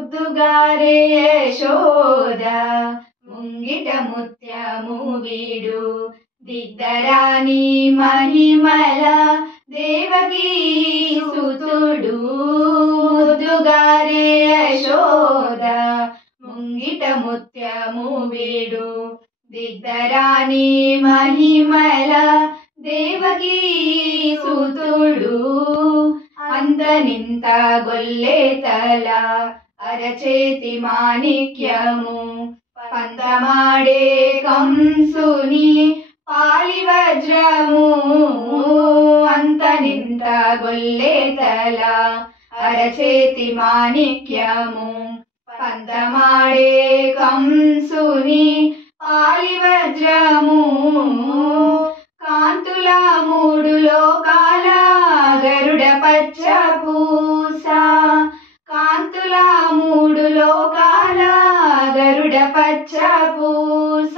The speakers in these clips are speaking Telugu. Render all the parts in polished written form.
ముద్దుగారే యశోద ముంగిట ముత్యము వీడు దిద్దరాని మహిమల దేవకీ సుతుడు ముద్దుగారే యశోద ముంగిట ముత్యము వీడు దిద్దరాని మహిమల దేవకీ సుతుడు అంతనింత గొల్లే తల అరచేతి మాణిక్యము పంతమాడే కంసుని పాలి వజ్రము అంతనింత గొల్లే తల అరచేతి మాణిక్యము పంతమాడే కంసుని పాలి వజ్రము కాంతుల మూడు లోకాల గరుడ పచ్చ పూస కాంతుల మూడు లోకాల గరుడ పచ్చ పూస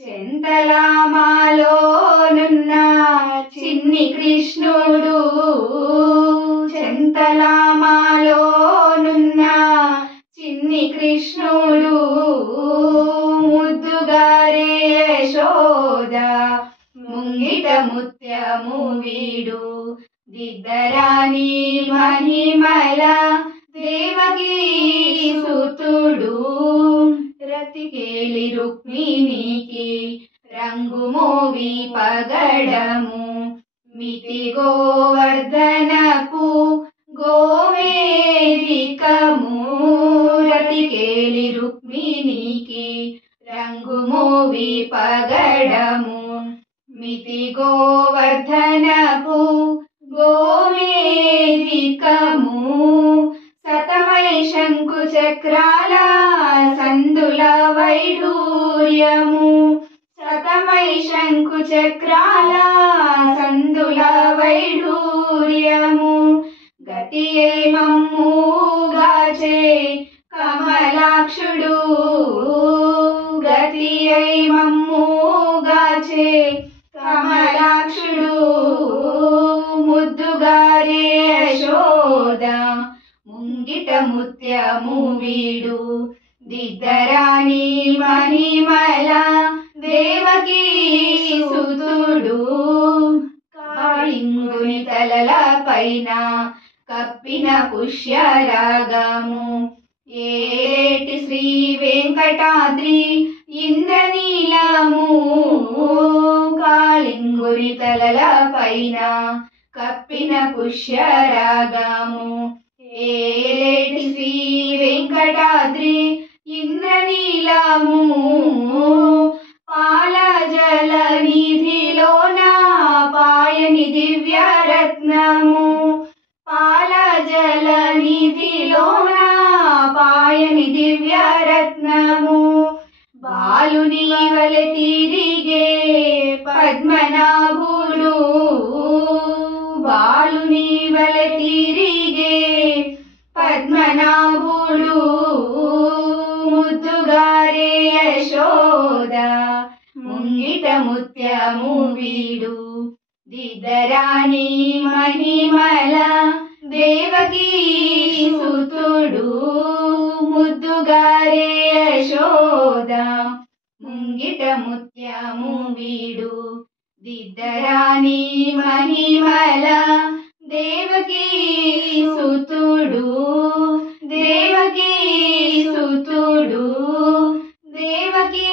చెంతల మాలోనున్న చిన్ని కృష్ణుడు చెంతల మాలోనున్న చిన్ని కృష్ణుడు ముద్దుగారే యశోద ముంగిట ముత్యము వీడు దిద్దరాని మహిమల దేవకీ సుతుడు రతికేలి రుక్మిణికి రంగు మోవి పగడము మితి గోవర్ధనపు గోవేదికము రతికేలి రుక్మిణికి రంగు మోవి పగడము మితి గోవర్ధనపు గోవేదికము శతమై శంకు చక్రాల సందుల వైఢూర్యము శతమై శంకు చక్రాల సందుల వైఢూర్యము గతియే మమ్ముగాచే కమలాక్షుడు గతియే మమ్ముగాచే కమలాక్షుడు ముద్దుగారే యశోద ముంగిట ముత్యము వీడు దిద్దరాని మహిమల దేవకీ సుతుడు కాళింగుని తలల పైన కప్పిన పుష్యరాగము ఏటి శ్రీ వెంకటాద్రి ఇంద్రనీలము కాళింగుని తలల పైన కప్పిన పుష్యరాగము ఏటి శ్రీ వెంకటాద్రి ఇంద్రనీలము పాల జల నిధిలోన పాయని దివ్యరత్నము పాల జల నిధిలోన పాయని దివ్యరత్నము బాలుని వలె తిరిగే పద్మనాభుడు బాలుని వలె తిరిగే పద్మనాభుడు ముద్దుగారే యశోద ముంగిట ముత్యము వీడు దిద్దరాని మహిమల దేవకీ సుతుడు ముద్దుగారే యశోద ముంగిట ముత్యము వీడు దిద్దరాని మహిమల దేవకీ సుతుడు దేవకీ సుతుడు దేవకీ